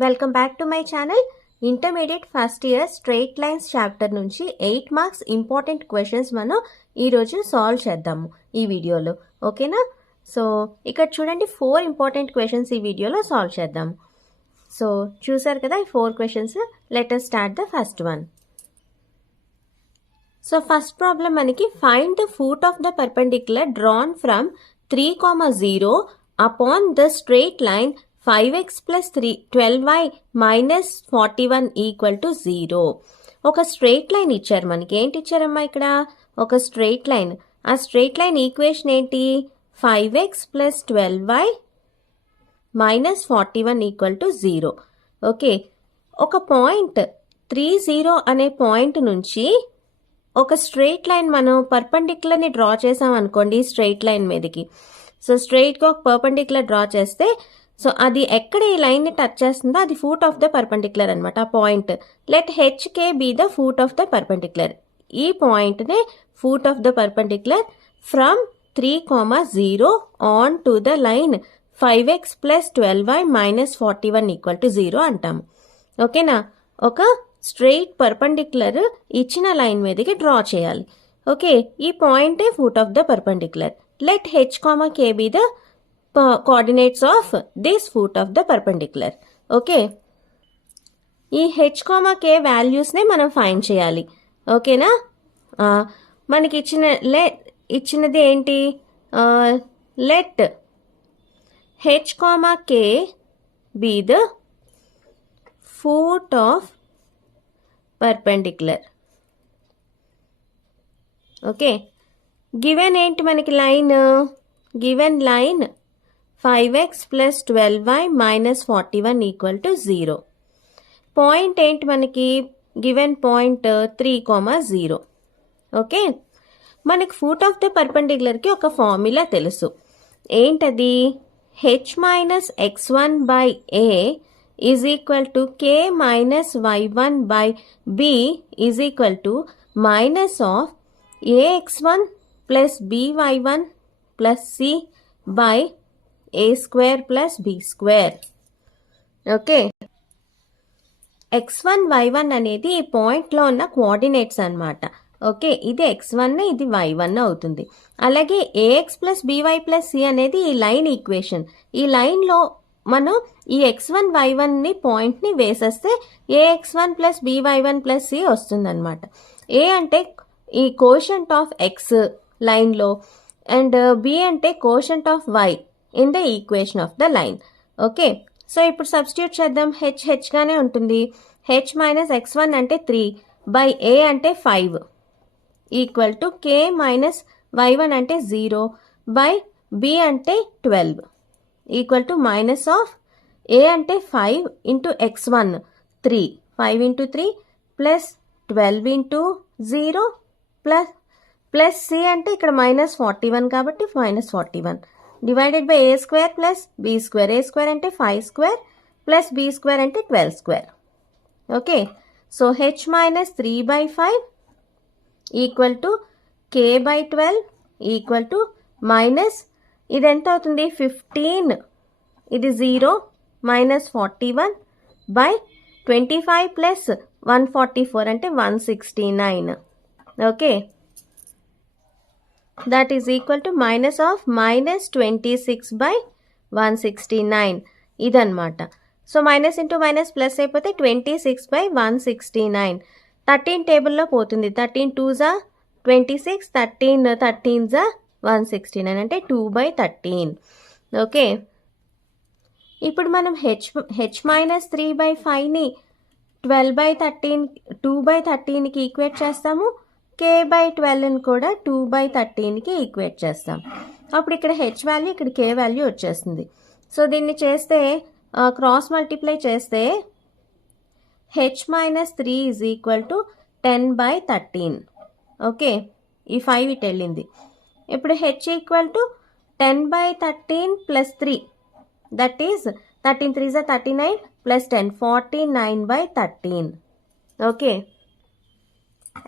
Welcome back to my channel. Intermediate first year straight lines chapter నుంచి 8 marks important questions మనం ఈరోజు solve చేద్దాము ఈ వీడియోలో. ఓకేనా? సో ఇక్కడ చూడండి 4 ఇంపార్టెంట్ క్వశ్చన్స్ ఈ వీడియోలో సాల్వ్ చేద్దాము. సో చూసారు కదా ఈ 4 questions. Let us start the first one. So first problem మనకి find the foot of the perpendicular drawn from 3,0 upon the straight line 5x plus 12y minus 41 equal to 0. ఒక straight line ఇచ్చారు మనకి. ఏంటి ఇచ్చారమ్మా ఇక్కడ? ఒక స్ట్రెయిట్ లైన్. ఆ straight line equation ఏంటి? 5x plus 12y minus 41 equal to 0. Okay, ఒక point 30 అనే పాయింట్ నుంచి ఒక స్ట్రెయిట్ లైన్ మనం పర్పెండిక్యులర్ని డ్రా చేసాం అనుకోండి స్ట్రెయిట్ లైన్ మీదకి. సో స్ట్రెయిట్గా ఒక పర్పెండిక్యులర్ డ్రా చేస్తే సో అది ఎక్కడ ఈ లైన్ని టచ్ చేస్తుందో అది ఫూట్ ఆఫ్ ద పర్పెండిక్యులర్ అనమాట. ఆ point let h k be the foot of the perpendicular. ఈ పాయింట్నే foot of the perpendicular from 3,0 on to the line 5x plus 12y minus 41 equal to 0 అంటాము. ఓకేనా? ఒక స్ట్రెయిట్ పర్పెండిక్యులర్ ఇచ్చిన లైన్ మీదకి draw చేయాలి. ఓకే, ఈ పాయింటే foot of the perpendicular. Let H comma K be the coordinates of this foot of the perpendicular. Okay, ఈ h, k వాల్యూస్నే మనం ఫైండ్ చేయాలి. ఓకేనా? మనకి ఇచ్చినది ఏంటి? Let h, k be the foot of perpendicular. Okay, given ఏంటి మనకి line? Given line 5x plus 12y minus 41 equal to 0. Point ఏంటి మనకి? Given point 3,0. ఓకే, మనకి ఫూట్ ఆఫ్ ద పర్పెండిక్యులర్కి ఒక ఫార్ములా తెలుసు. ఏంటది? h minus x1 by a is equal to k minus y1 by b is equal to minus of ax1 plus by1 plus c by a square plus b square. Okay, x1 y1 అనేది ఈ పాయింట్లో ఉన్న coordinates అన్నమాట. Okay, ఇది x1 ఇది y1 అవుతుంది. అలాగే ax plus by plus c అనేది ఈ లైన్ ఈక్వేషన్. ఈ లైన్లో మనం ఈ x1 y1ని పాయింట్ని వేసేస్తే ax1 plus by1 plus c వస్తుందన్నమాట. a అంటే ఈ కోషంట్ ఆఫ్ x లైన్లో అండ్ b అంటే quotient of y in the equation of the line. Okay, so ఇప్పుడు సబ్స్టిట్యూట్ చేద్దాం. h గానే ఉంటుంది. h మైనస్ x1 అంటే 3 బై a అంటే 5 equal to k minus y1 అంటే 0 బై b అంటే 12 equal to minus of a అంటే 5 into x1 3 5 into 3 plus 12 into 0 plus c అంటే ఇక్కడ మైనస్ 41 కాబట్టి minus 41 divided by a square plus b square. a square అంటే 5 square plus b square అంటే 12 square. Okay, so h minus 3 by 5 equal to k by 12 equal to minus ఇది ఎంత అవుతుంది? 15 ఇది 0 minus 41 by 25 plus 144 అంటే 169. Okay, that is equal to minus of minus 26 by 169 ఇదన్నమాట. So minus into minus plus అయిపోతే 26 by 169. 13 టేబుల్లో పోతుంది. 13 2s 26, 13s 169 అంటే 2 by 13. ఓకే, ఇప్పుడు మనం h మైనస్ 3 by 5ని 12 by 13 2 by 13కి ఈక్వేట్ చేస్తాము. k బై 12ని కూడా 2 బై 13కి ఈక్వేట్ చేస్తాం. అప్పుడు ఇక్కడ h వాల్యూ ఇక్కడ k వాల్యూ వచ్చేస్తుంది. సో దీన్ని చేస్తే క్రాస్ మల్టిప్లై చేస్తే h minus 3 is equal to 10 by 13. Okay, ఈ 5 ఇటు వెళ్ళింది. ఇప్పుడు h equal to 10 by 13 plus 3 that is 13 3 39 plus 10 49 by 13. Okay,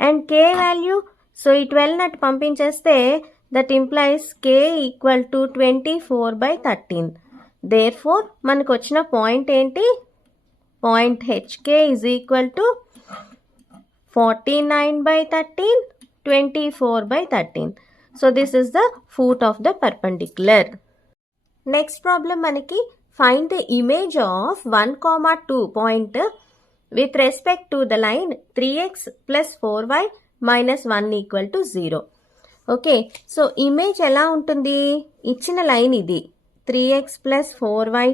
and k value so ఈ 12 నట్టు పంపించేస్తే that implies k equal to 24 by 13. Therefore మనకు వచ్చిన point ఏంటి? point HK is equal to 49/13, 24/13. So this is the foot of the perpendicular. Next problem manaki find the image of 1, 2 point with respect to the line 3x plus 4y minus 1 equal to 0. Okay, so image ఎలా ఉంటుంది? ఇచ్చిన line ఇది 3x plus 4y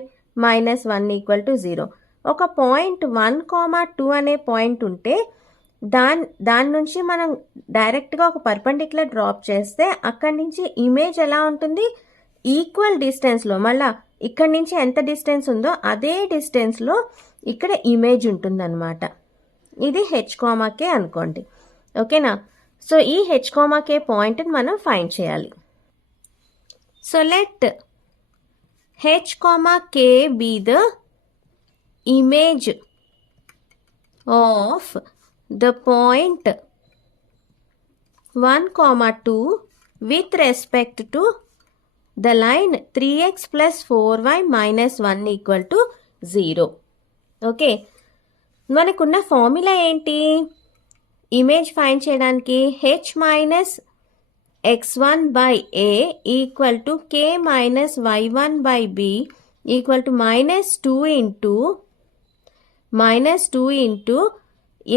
minus 1 equal to 0. ఒక point 1, 2 అనే point ఉంటే దాని నుంచి మనం డైరెక్ట్గా ఒక పర్పెండిక్యులర్ డ్రాప్ చేస్తే అక్కడి నుంచి ఇమేజ్ ఎలా ఉంటుంది? ఈక్వల్ డిస్టెన్స్లో, మళ్ళా ఇక్కడి నుంచి ఎంత డిస్టెన్స్ ఉందో అదే డిస్టెన్స్లో ఇక్కడ ఇమేజ్ ఉంటుందన్నమాట. ఇది h, k అనుకోండి. ఓకేనా? సో ఈ h, k పాయింట్ని మనం ఫైండ్ చేయాలి. So let h, k be the image of the point 1, 2 with respect to the line 3x plus 4y minus 1 equal to 0. Okay, మనకున్న ఫార్ములా ఏంటి? ఇమేజ్ ఫైండ్ చేయడానికి h minus x1 by a equal to k minus y1 by b equal to -2 into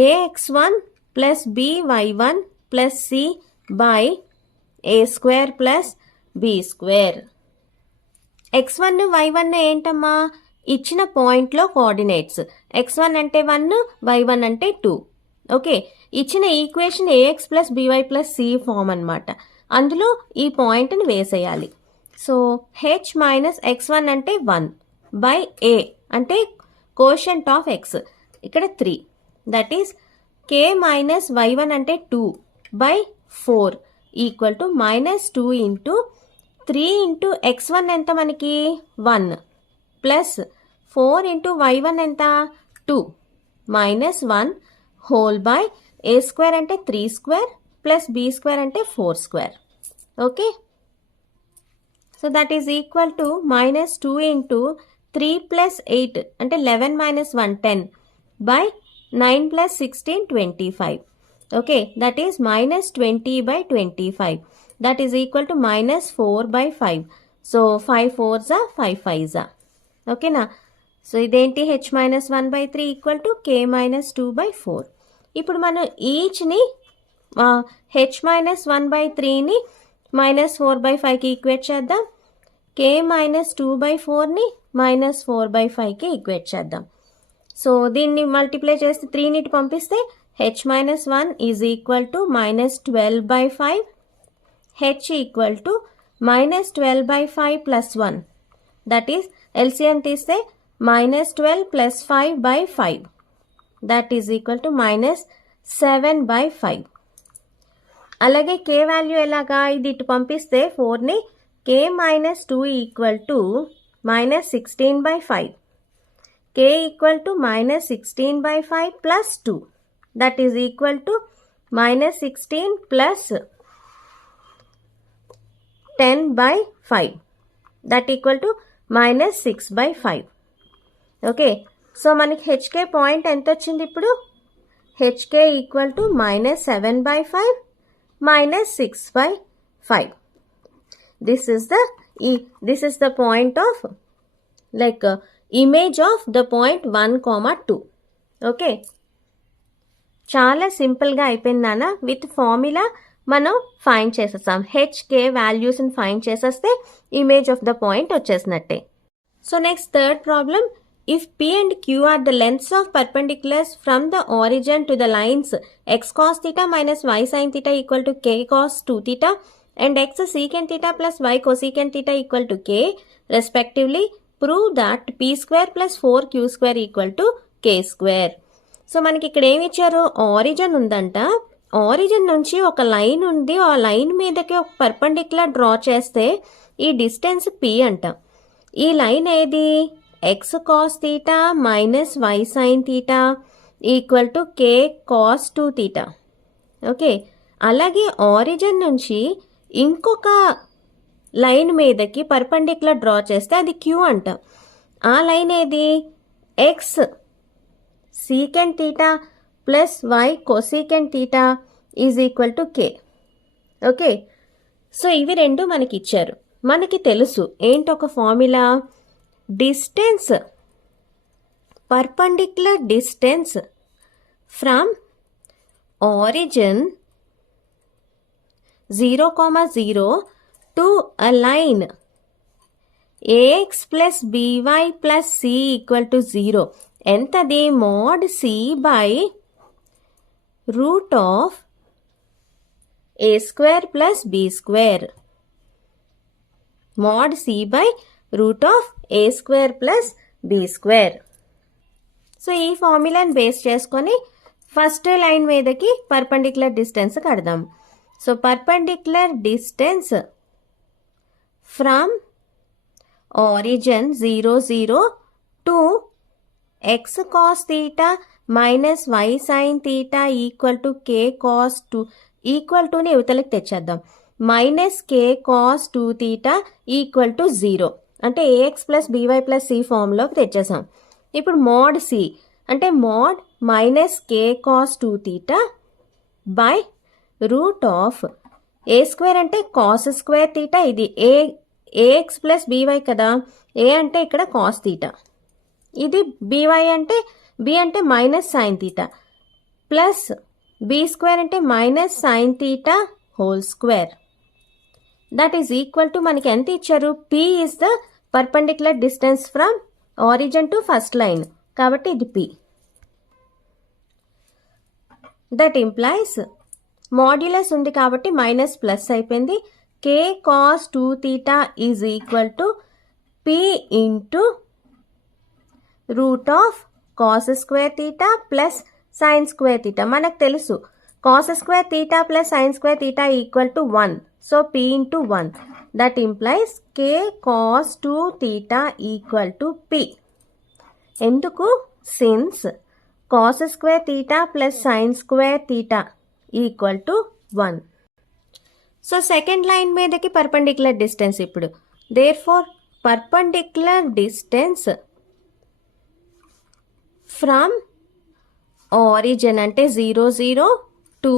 ax1 plus by1 plus c by a square plus b square. x1 y1 ఏంటమ్మా? ఇచ్చిన పాయింట్లో coordinates. x1 అంటే 1, y1 అంటే 2. Okay, ఇచ్చిన equation ax plus by plus c form అనమాట. అందులో ఈ పాయింట్ని వేసేయాలి. సో h మైనస్ x1 అంటే 1 బై a అంటే కోషంట్ ఆఫ్ x ఇక్కడ 3, that is k minus y1 అంటే 2 by 4 equal to -2 into 3 into x1 ఎంత మనకి 1 ప్లస్ 4 ఇంటూ y1 ఎంత 2 minus 1 whole by a square అంటే 3 స్క్వేర్ ప్లస్ b స్క్వేర్ అంటే 4 square. Okay, so that is equal to -2 into 3 plus 8 అంటే 11 minus 1 10 by 9 plus 16 25. Okay, that is -20/25. That is equal to -4/5. So 5 4s 5 5s. ఓకేనా? So ఇదేంటి h minus 1/3 equal to k minus 2/4. ఇప్పుడు మనం ఈచ్ని h minus 1/3ని -4/5కి equate చేద్దాం. k minus 2/4ని -4/5కి equate చేద్దాం. So దీన్ని multiply చేస్తే 3ని పంపిస్తే h minus 1 is equal to -12/5. h equal to -12/5 plus 1. That is LCM తీస్తే -12 plus 5/5. That is equal to -7/5. అలాగే k value ఎలాగా? ఇది ఇటు పంపిస్తే 4ని k minus 2 equal to -16/5. k equal to -16/5 plus 2. That is equal to -16 plus 10/5. That equal to -6/5. Okay, so మనకి hk point ఎంత వచ్చింది ఇప్పుడు? hk equal to -7/5 -6/5. This is the point of image of the point 1, 2. Okay, చాలా సింపుల్గా అయిపోయింది నాన్న. With formula మనం find చేసేస్తాం. hk వాల్యూస్ని ఫైండ్ చేసేస్తే ఇమేజ్ ఆఫ్ ద పాయింట్ వచ్చేసినట్టే. So next third problem. If P and Q are the lengths of perpendiculars from the origin to the lines x cos theta minus y sin theta equal to k cos 2 theta and x secant theta plus y cosecant theta equal to k respectively, prove that p square plus 4q square equal to k square. So మనకి ఇక్కడ ఏమి ఇచ్చారు? Origin ఉందంట. Origin నుంచి ఒక line ఉంది. ఆ line మీదకి ఒక పర్పెండిక్యులర్ డ్రా చేస్తే ఈ డిస్టెన్స్ p అంట. ఈ లైన్ ఏది? x cos theta minus y sin theta equal to k cos 2 theta. Okay, అలాగే ఆరిజిన్ నుంచి ఇంకొక లైన్ మీదకి పర్పెండిక్యులర్ డ్రా చేస్తే అది q అంట. ఆ లైన్ ఏది? x secant theta plus y cosecant theta is equal to k. Okay, so ఇవి రెండు మనకి ఇచ్చారు. మనకి తెలుసు ఏంటొక formula, distance perpendicular distance from origin 0,0 to a line ax plus by plus c equal to 0. ఎంతది, mod c by root of a square plus b square. mod c by root of a square plus b square. So ఈ ఫార్ములాని base చేసుకొని first line మీదకి perpendicular distance కడదాం. So perpendicular distance from origin 0,0 to x cos theta minus y sin theta equal to k cos 2 equal టుని ఇవతలకి తెచ్చేద్దాం. Minus k cos 2 theta equal to 0 అంటే ax plus by plus c ఫామ్లోకి తెచ్చేసాం. ఇప్పుడు mod c అంటే mod minus k cos 2 theta by root of a square అంటే cos square theta, ఇది ax ప్లస్ by కదా, a అంటే ఇక్కడ కాస్ తీటా, ఇది by అంటే b అంటే minus sine theta plus b square అంటే minus sine theta whole square. That is equal to మనకి ఎంత ఇచ్చారు, p is the perpendicular distance from origin to first line, కాబట్టి ఇది p. దట్ ఇంప్లైస్ మాడ్యులస్ ఉంది కాబట్టి మైనస్ ప్లస్ అయిపోయింది. k cos 2 theta is equal to p into root of cos square theta plus sine square theta. మనకు తెలుసు cos square theta plus sine square theta equal to 1. So p into 1. That implies k cos 2 theta equal to p. ఎందుకు, since cos square theta plus sine square theta equal to 1. So second line మీదకి perpendicular distance ఇప్పుడు. Therefore perpendicular distance from origin అంటే 0,0 to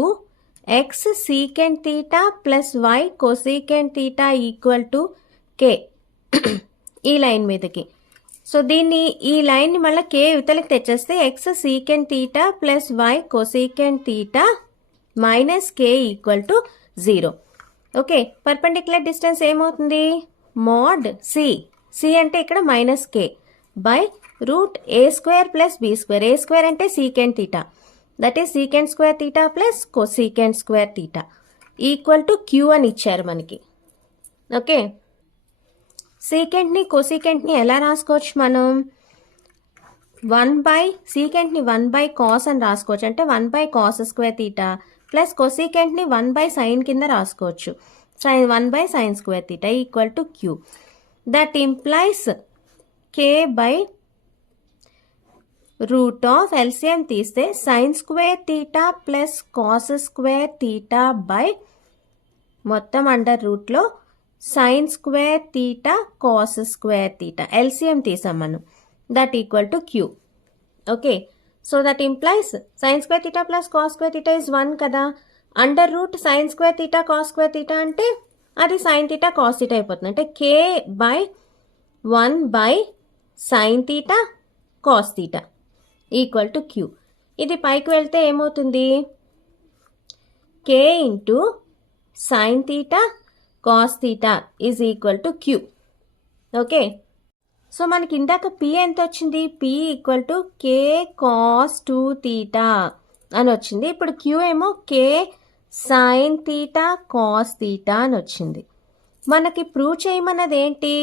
x secant theta plus y cosecant theta equal to k ఈ line మీదకి. So దీన్ని ఈ లైన్ని మళ్ళీ k ఇవతలకి తెచ్చేస్తే x secant theta plus y cosecant theta minus k equal to 0. Okay, perpendicular distance ఏమవుతుంది, మోడ్ c అంటే ఇక్కడ minus k by root a square plus b square. A square అంటే secant theta, that is secant square theta plus cosecant square theta equal to q అని ఇచ్చారు మనకి. Okay, సీకెంట్ని కోసీకెంట్ని ఎలా రాసుకోవచ్చు మనం, 1/సీకెంట్ని 1/కాస్ అని రాసుకోవచ్చు, అంటే 1/కాస్ స్క్వేర్ తీటా ప్లస్ కొసీకెంట్ని 1/సైన్ కింద రాసుకోవచ్చు, 1/సైన్ square theta equal to q. That implies k by root of LCM తీస్తే sine square theta plus cos square theta by మొత్తం అండర్ రూట్లో sine square theta cos square theta LCM తీసాం మనం, that equal to q. Okay, so that implies sine square theta plus cos square theta is 1 కదా, under root sine square theta cos square theta అంటే అది sine theta cos theta అయిపోతుంది, అంటే k by 1/సైన్ theta cos theta equal to q. ఇది పైకి వెళ్తే ఏమవుతుంది, k into sine theta cos theta is equal to q. Okay, so మనకి ఇందాక p ఎంత వచ్చింది, p equal to k cos 2 theta అని వచ్చింది. ఇప్పుడు q ఏమో k sin theta cos theta అని వచ్చింది. మనకి ప్రూవ్ చేయమన్నది ఏంటి,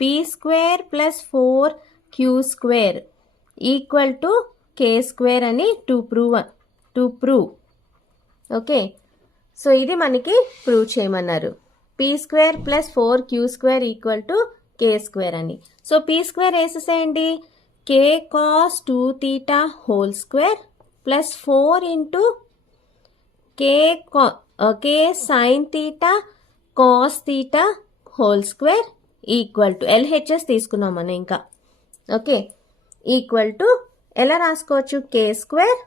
p square plus 4q square equal to k square అని టు ప్రూవ్. ఓకే, సో ఇది మనకి ప్రూవ్ చేయమన్నారు, p square plus 4q square equal to k square అని. సో p స్క్వేర్ వేసేసేయండి, k cos 2 theta whole square plus 4 into k sin theta cos theta whole square equal to LHS తీసుకున్నాం మనం ఇంకా. Okay, equal to ఎలా రాసుకోవచ్చు? K square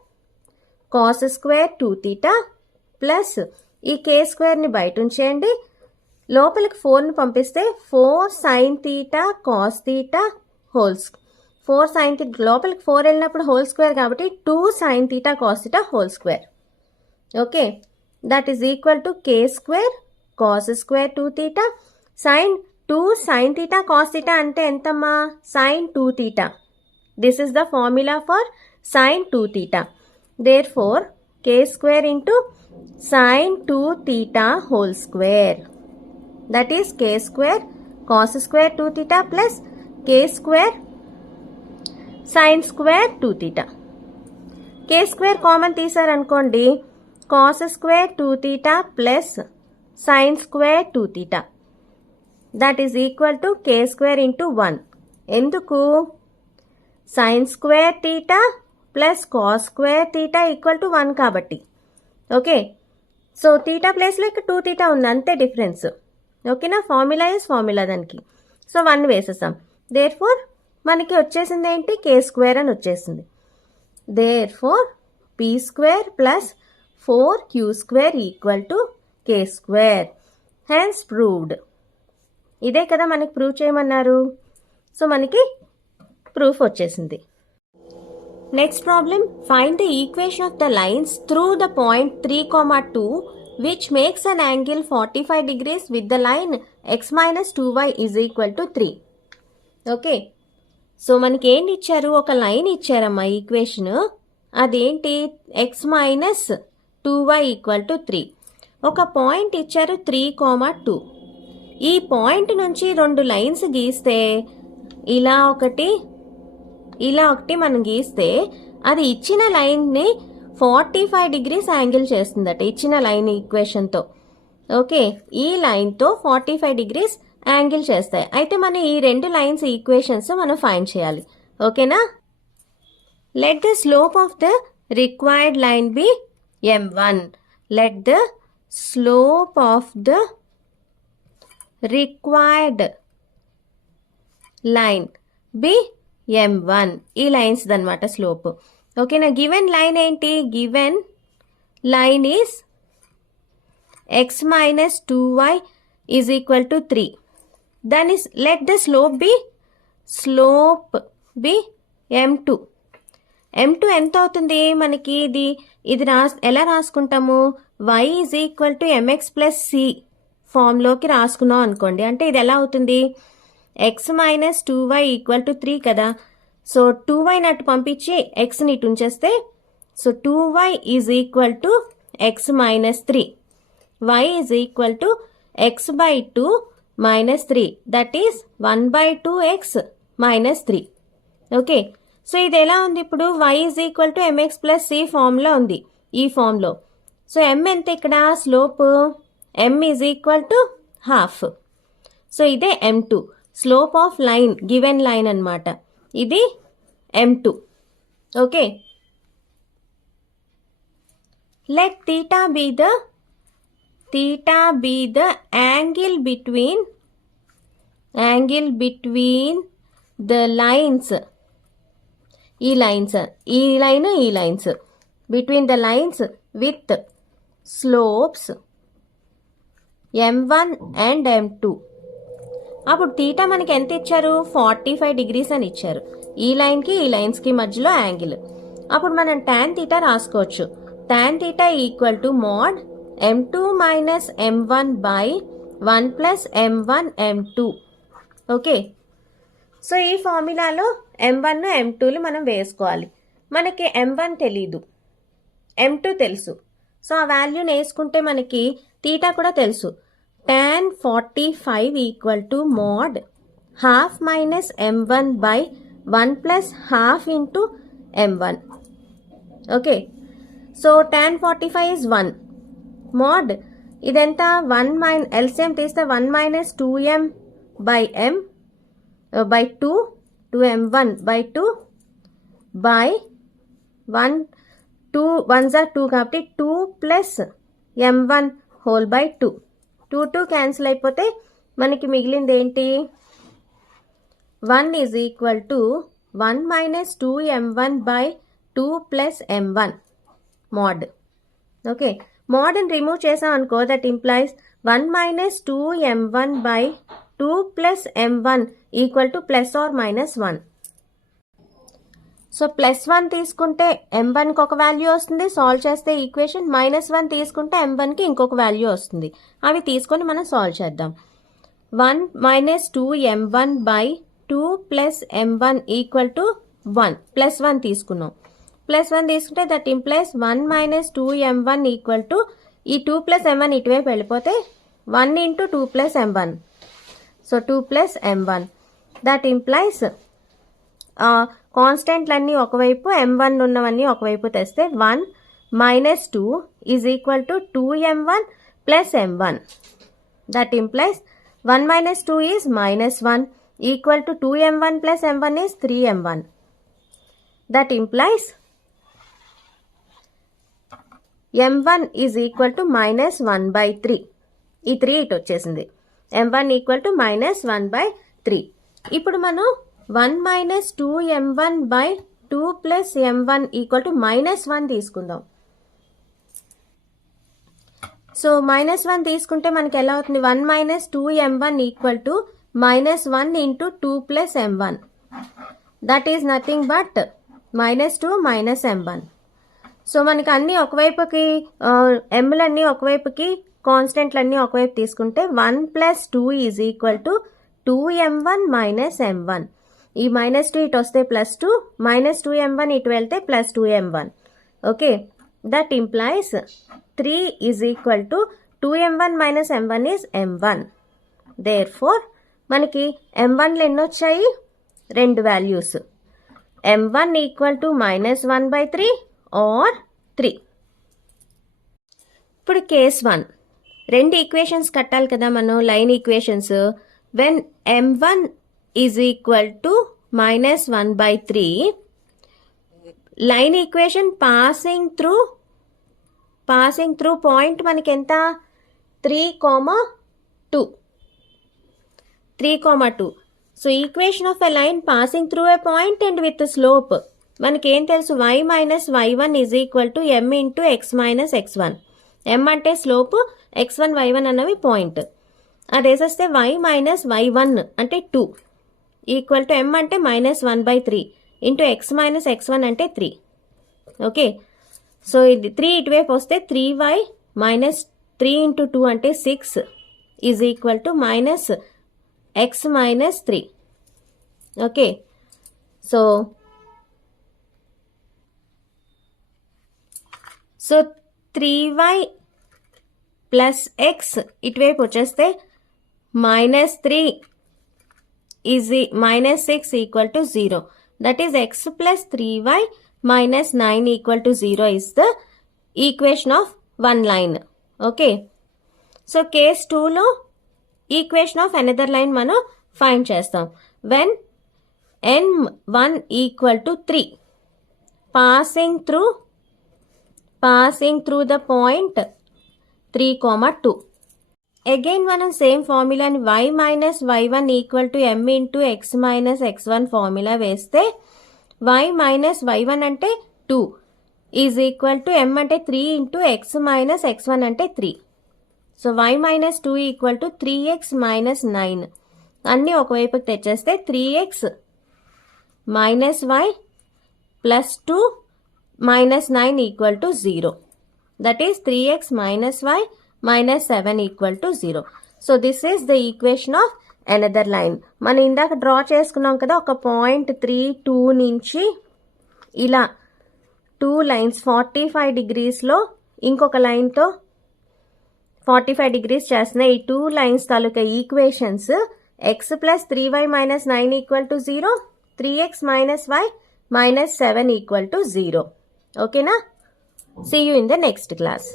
cos square 2 theta plus ఈ కే స్క్వేర్ని బయట ఉంచేయండి, లోపలికి 4ని పంపిస్తే 4 sine theta cos theta whole's 4 sine theta, లోపలికి 4 వెళ్ళినప్పుడు హోల్ స్క్వేర్ కాబట్టి 2 sine theta cos theta whole square. Okay, that is equal to k square cos square 2 theta sine 2 sine theta cos theta అంటే ఎంతమ్మా? Sine 2 theta. This is the formula for sine 2 theta. Therefore k square into sine 2 theta whole square, that is K square cos square 2 theta plus k square sine square 2 theta. K square common తీసారనుకోండి, cos square 2 theta plus sine square 2 theta, that is equal to k square into 1. ఎందుకు? Sine square theta plus cos square theta equal to 1 కాబట్టి. Okay, so theta ప్లేస్లో ఇక్కడ 2 theta ఉంది, అంతే difference. ఓకేనా? Formula is formula దానికి. So 1 వేసేసాం. Therefore మనకి వచ్చేసింది ఏంటి? కే స్క్వేర్ అని వచ్చేసింది. Therefore P square plus 4q square equal to k square. Hence proved. ఇదే కదా మనకి ప్రూవ్ చేయమన్నారు. సో మనకి ప్రూఫ్ వచ్చేసింది. Next problem, find the equation of the lines through the point 3,2 which makes an angle 45 degrees with the line x minus 2y is equal to 3. Okay, so మనకి ఏంటి ఇచ్చారు? ఒక లైన్ ఇచ్చారమ్మా ఈక్వేషన్. అదేంటి? x minus 2y equal to 3. ఒక point ఇచ్చారు 3,2. ఈ point నుంచి 2 lines గీస్తే, ఇలా ఒకటి మనం గీస్తే అది ఇచ్చిన లైన్ని 45 డిగ్రీస్ యాంగిల్ చేస్తుందట ఇచ్చిన లైన్ ఈక్వేషన్తో. ఓకే, ఈ లైన్తో 45 డిగ్రీస్ యాంగిల్ చేస్తాయి. అయితే మనం ఈ 2 లైన్స్ ఈక్వేషన్స్ మనం ఫైండ్ చేయాలి. ఓకేనా? Let the slope of the required line be m1. Let the slope of the required line be m1. ఈ లైన్స్ దన్నమాట స్లోప్. ఓకేనా? గివెన్ లైన్ ఏంటి? Given line is x minus 2y is equal to 3. Then is let the slope be m2. m2 ఎంత అవుతుంది మనకి? ఇది ఎలా రాసుకుంటాము? y is equal to mx plus c ఫామ్లోకి రాసుకున్నాం అనుకోండి. అంటే ఇది ఎలా అవుతుంది? x minus 2y equal to 3 కదా. సో 2y నట్టు పంపించి xని ఇటు ఉంచేస్తే, so 2y is equal to x minus 3. y is equal to x by 2 minus 3. That is 1 by 2x minus 3. Okay, so ఇది ఎలా ఉంది ఇప్పుడు? y is equal to mx plus c ఫామ్లో ఉంది, ఈ ఫామ్లో. సో m ఎంత ఇక్కడ? Slope m is equal to half. So ఇదే m2 slope of line, given line అన్నమాట. ఇది m2. Okay, let theta be the angle between the lines. ఈ lines between the lines with slopes m1 and m2. అప్పుడు theta మనకి ఎంత ఇచ్చారు? 45 degrees అని ఇచ్చారు. ఈ లైన్కి ఈ లైన్స్కి మధ్యలో యాంగిల్. అప్పుడు మనం tan తీటా రాసుకోవచ్చు. tan theta equal to mode m2 minus m1 by 1 plus m1 m2. Okay, so ఈ ఫార్ములాలో m1 m2లు మనం వేసుకోవాలి. మనకి m1 తెలీదు, m2 తెలుసు. సో ఆ వాల్యూని వేసుకుంటే మనకి తీటా కూడా తెలుసు. tan 45 equal to mode half minus m1 by 1 plus half into m1. Okay, so tan 45 is 1. Mode ఇదెంత? 1 ఎల్సిఎం తీస్తే 1 minus 2m by m by 2 2m1 by 2 by 1 2 1s are 2 కాబట్టి 2 plus m1 whole by 2. 2 cancel అయిపోతే మనకి మిగిలింది ఏంటి? 1 is equal to 1 minus 2m1 by 2 plus m1 mod. Okay, మోడ్ని remove చేసాం అనుకో, that implies 1 minus 2m1 by 2 plus m1 equal to plus or minus 1. So plus 1 తీసుకుంటే m1కి ఒక వాల్యూ వస్తుంది, సాల్వ్ చేస్తే ఈక్వేషన్. మైనస్ 1 తీసుకుంటే m1కి ఇంకొక వాల్యూ వస్తుంది. అవి తీసుకొని మనం సాల్వ్ చేద్దాం. 1 minus 2m1 by 2 plus m1 equal to 1. Plus 1 తీసుకున్నాం. ప్లస్ 1 తీసుకుంటే that implies 1 minus 2m1 equal to ఈ 2 plus m1 ఇటువైపు వెళ్ళిపోతే 1 into 2 plus m1. So 2 plus m1. That implies కాన్స్టెంట్లన్నీ ఒకవైపు, m1 ఉన్నవన్నీ ఒకవైపు తెస్తే 1 minus 2 is equal to 2m1 plus m1. That implies 1 minus 2 is minus 1 equal to 2m1 plus m1 is 3m1. That implies m1 is equal to minus 1 by 3. ఈ 3 ఇటు వచ్చేసింది. m1 equal to minus 1 by 3. ఇప్పుడు మనం 1 minus 2m1 by 2 plus m1 equal to minus 1 తీసుకుందాం. So minus 1 తీసుకుంటే మనకి ఎలా అవుతుంది? 1 minus 2m1 equal to minus 1 into 2 plus m1. That is nothing but minus 2 minus m1. So మనకి అన్ని ఒకవైపుకి, ఎంలన్నీ ఒకవైపుకి, కాన్స్టెంట్లన్నీ ఒకవైపు తీసుకుంటే 1 plus 2 is equal to 2m1 minus m1. ఈ మైనస్ 2 ఇటు వస్తే ప్లస్ 2, minus 2m1 ఇటు వెళ్తే plus 2m1. Okay, that implies 3 is equal to 2m1 minus m1 is m1. Therefore, మనకి m1లు ఎన్ని వచ్చాయి? 2 values. m1 equal to minus 1 by 3 or 3. ఇప్పుడు case 1. 2 equations కట్టాలి కదా మనం, line equations. When m1 is equal to minus 1 by 3, line equation passing through point మనకి ఎంత? 3,2. So equation of a line passing through a point and with slope. మనకి ఏం తెలుసు? y minus y1 is equal to m into x minus x1. m అంటే slope, x1 y1 అన్నవి point. అది వేసేస్తే y minus y1 అంటే 2 equal to m అంటే minus 1 by 3 into x minus x1 అంటే 3. ఓకే, సో ఇది 3 ఇటువైపు వస్తే 3y మైనస్ 3 ఇంటూ 2 అంటే 6 is equal to minus x minus 3. Okay, so 3y plus x ఇటువైపు వచ్చేస్తే minus 3 is minus 6 equal to 0. That is x plus 3y minus 9 equal to 0 is the equation of one line. Okay. So case 2 లో equation of another line మనం find చేస్తాం. When n1 equal to 3 passing through the point 3,2. Again మనం same ఫార్ములాని y minus y1 equal to m into x minus x1 formula వేస్తే y minus y1 అంటే 2 is equal to m అంటే 3 into x minus x1 అంటే 3. So y minus 2 equal to 3x minus 9. అన్నీ ఒకవైపుకి తెచ్చేస్తే 3x minus y plus 2 minus 9 equal to 0. That is 3x minus y minus 7 equal to 0. So this is the equation of another line. మనం ఇందాక draw చేసుకున్నాం కదా, ఒక point 3,2 నుంచి ఇలా 2 lines 45 degreesలో ఇంకొక లైన్తో 45 degrees చేస్తున్నాయి. ఈ 2 lines taluka equations x plus 3y minus 9 equal to 0, 3x minus y minus 7 equal to 0. ఓకేనా? See you in the next class.